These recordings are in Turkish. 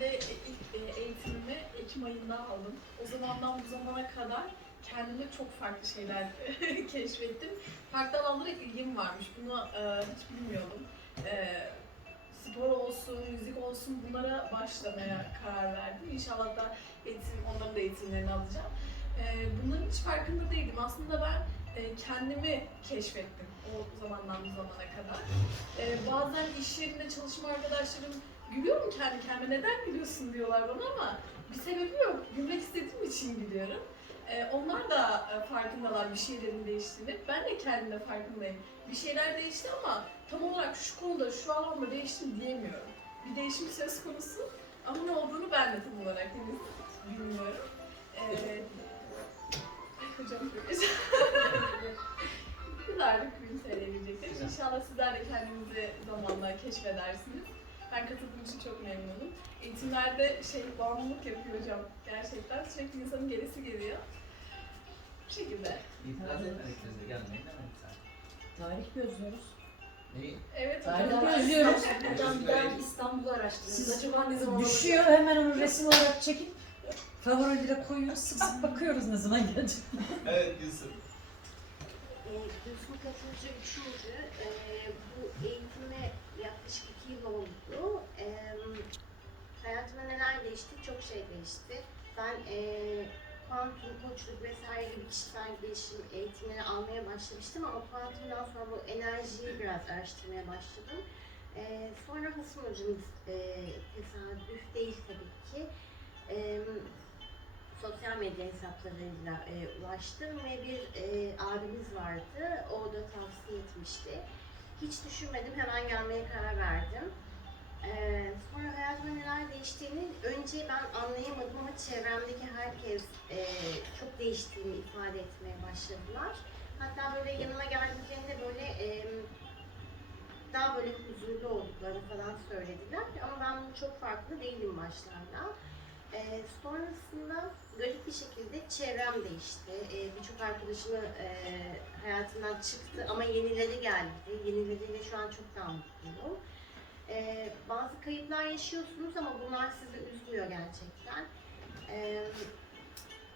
De ilk e, eğitimimi Ekim ayında aldım. O zamandan bu zamana kadar kendimde çok farklı şeyler keşfettim. Farklı alanlara ilgim varmış. Bunu e, hiç bilmiyordum. E, spor olsun, müzik olsun bunlara başlamaya karar verdim. İnşallah da eğitim, onların da eğitimlerini alacağım. E, bunların hiç farkında değildim. Aslında ben e, kendimi keşfettim o zamandan bu zamana kadar. E, bazen iş yerinde çalışma arkadaşlarım gülüyorum kendi kendime. Neden gülüyorsun diyorlar bana ama bir sebebi yok. Gülmek istediğim için gülüyorum. E, onlar da e, farkındalar bir şeylerin değiştiğini. Ben de kendimde farkındayım. Bir şeyler değişti ama tam olarak şu konuda, şu alanda değiştim diyemiyorum. Bir değişim söz konusu ama ne olduğunu ben de tam olarak henüz bilmiyorum. E, ay hocam böyle Bu kadarlık bir söyleyebileceklerim. Güzel. İnşallah sizler de kendinizi zamanla keşfedersiniz. Ben katıldığım için çok memnunum. Eğitimlerde şey bağımlılık yapıyor hocam gerçekten. Sürekli insanın gerisi geliyor. Bu şekilde. İtiraz etmedik biz de gelmeyin demedik zaten. Tarih gözlüyoruz. Neyi? Evet Tarih gözlüyoruz. Hocam bir daha İstanbul'u araştırıyoruz. Siz Acaba ne zaman Düşüyor hemen onu resim olarak çekip favorilere koyuyoruz. Sık sık bakıyoruz ne zaman gelecek. Evet Yusuf. E, Gülsüm Katılıcı üçüncü. E, bu eğitime yaklaşık iki yıl oldu. E, hayatımda neler değişti? Çok şey değişti. Ben e, kuantum koçluk vesaire gibi kişisel gelişim eğitimleri almaya başlamıştım ama kuantumdan sonra bu enerjiyi biraz araştırmaya başladım. E, sonra Hasan hocamız e, tesadüf değil tabii ki. E, sosyal medya hesaplarıyla e, ulaştım ve bir e, abimiz vardı. O da tavsiye etmişti. Hiç düşünmedim, hemen gelmeye karar verdim. E, sonra hayatımda neler değiştiğini önce ben anlayamadım ama çevremdeki herkes e, çok değiştiğini ifade etmeye başladılar. Hatta böyle yanıma geldiklerinde böyle e, daha böyle huzurlu olduklarını falan söylediler. Ama ben çok farklı değilim başlarda. Ee, sonrasında garip bir şekilde çevrem değişti. Ee, Birçok arkadaşımı e, hayatımdan çıktı ama yenileri geldi. Yenileriyle şu an çok daha mutluyum. Ee, bazı kayıplar yaşıyorsunuz ama bunlar sizi üzmüyor gerçekten. Ee,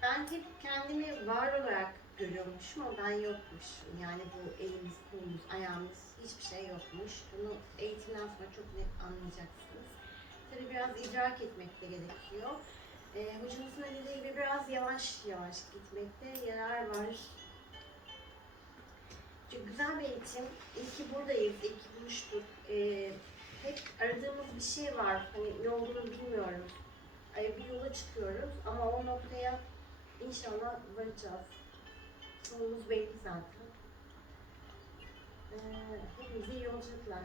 ben hep kendimi var olarak görüyormuşum ama ben yokmuşum. Yani bu elimiz, kolumuz, ayağımız hiçbir şey yokmuş. Bunu eğitimden sonra çok net anlayacaksınız. Tabii biraz idrak etmek de gerekiyor. Ee, hocamızın dediği gibi biraz yavaş yavaş gitmekte yarar var. Çok güzel bir eğitim. İyi ki buradayız, iyi ki buluştuk. Ee, hep aradığımız bir şey var. Hani ne olduğunu bilmiyoruz. Ay, bir yola çıkıyoruz ama o noktaya inşallah varacağız. Sonumuz belli zaten. Hepinize iyi yolculuklar.